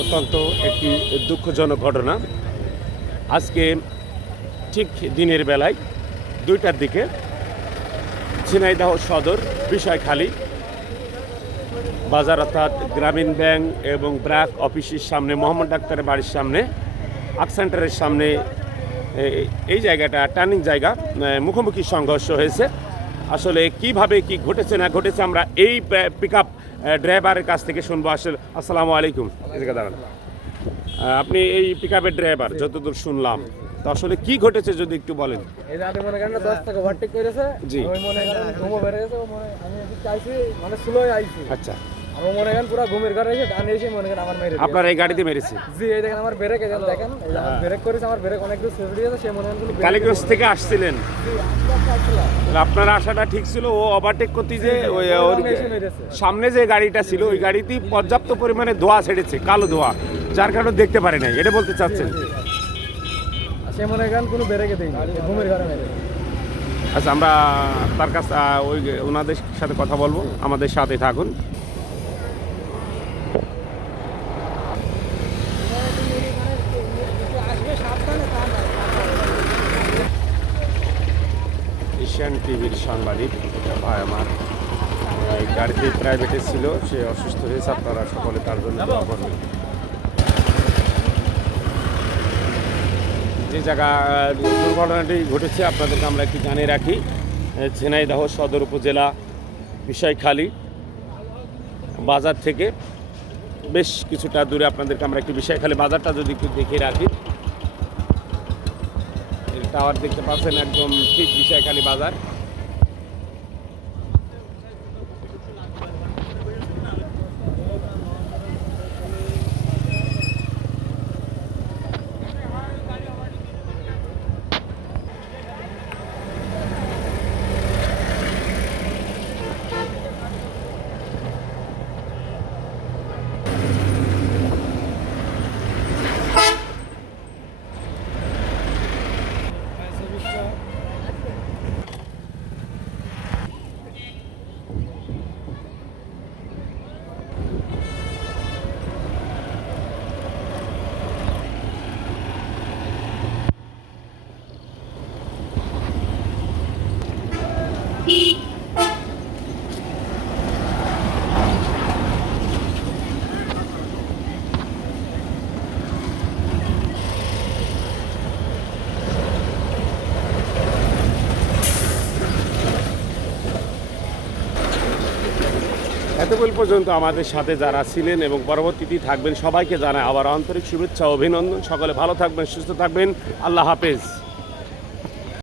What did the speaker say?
অত্যন্ত একটি দুঃখজনক ঘটনা। আজকে ঠিক দিনের বেলায় দুইটার দিকে ঝিনাইদহ সদর, বিষয়খালী, বাজার অর্থাৎ গ্রামীণ ব্যাংক এবং ব্র্যাক অফিসের সামনে, মোহাম্মদ ডাক্তারের বাড়ির সামনে আক সেন্টারের সামনে এই জায়গাটা টার্নিং জায়গা মুখোমুখি সংঘর্ষ হয়েছে। আসলে কীভাবে কি ঘটেছে না ঘটেছে আমরা এই পিক আপ ড্রাইভারের কাছ থেকে শুনব। আসলে আসসালামু আলাইকুম। আপনি এই পিক আপের ড্রাইভার যতদূর শুনলাম। তো আসলে কি ঘটেছে যদি একটু বলেন? এই মনে করেন না দশ টাকা ওভারটেক করেছে। জি। আমি মনে করেন ঘুমো বেড়ে গেছে আমি চাইছি মানে স্লোই আইছি। আচ্ছা। আমি মনে করেন পুরো ঘুমের ঘরে এসে ডানে এসে মনে করেন আমার মেরে আপনার এই গাড়িতে মেরেছে? জি এই দেখেন আমার ব্রেক এই দেখেন এই আমার ব্রেক করেছে আমার ব্রেক অনেক দূর সেফটি আছে সে মনে করেন কালীগঞ্জ থেকে আসছিলেন। আপনার আশাটা ঠিক ছিল ও ওভারটেক করতে যে ওই সামনে যে গাড়িটা ছিল ওই গাড়িতে পর্যাপ্ত পরিমাণে ধোয়া ছেড়েছে কালো ধোয়া যার কারণে দেখতে পারে নাই এটা বলতে চাচ্ছেন। সে মনে করেন কোনো ব্রেকে দেয়নি ঘুমের ঘরে মেরে আচ্ছা আমরা তার কাছে ওই ওনাদের সাথে কথা বলব আমাদের সাথে থাকুন। এশিয়ান টিভির সাংবাদিক ভাই আমার। গাড়িতে প্রাইভেটে ছিল, সে অসুস্থ হয়েছে, আপনারা সকলে তার জন্য যে জায়গা দুর্ঘটনাটি ঘটেছে, আপনাদেরকে আমরা একটু জানিয়ে রাখি। ঝিনাইদহ সদর উপজেলা বিষয়খালী বাজার থেকে। বেশ কিছুটা দূরে আপনাদেরকে আমরা একটু বিষয়খালী বাজারটা যদি একটু দেখে রাখি। টাওয়ার দেখতে পাচ্ছেন একদম ঠিক বিষয়খালী বাজার। এতক্ষণ পর্যন্ত আমাদের সাথে যারা ছিলেন এবং পরবর্তীতে থাকবেন, সবাইকে জানায় আবার আন্তরিক শুভেচ্ছা অভিনন্দন। সকলে ভালো থাকবেন, সুস্থ থাকবেন। আল্লাহ হাফেজ।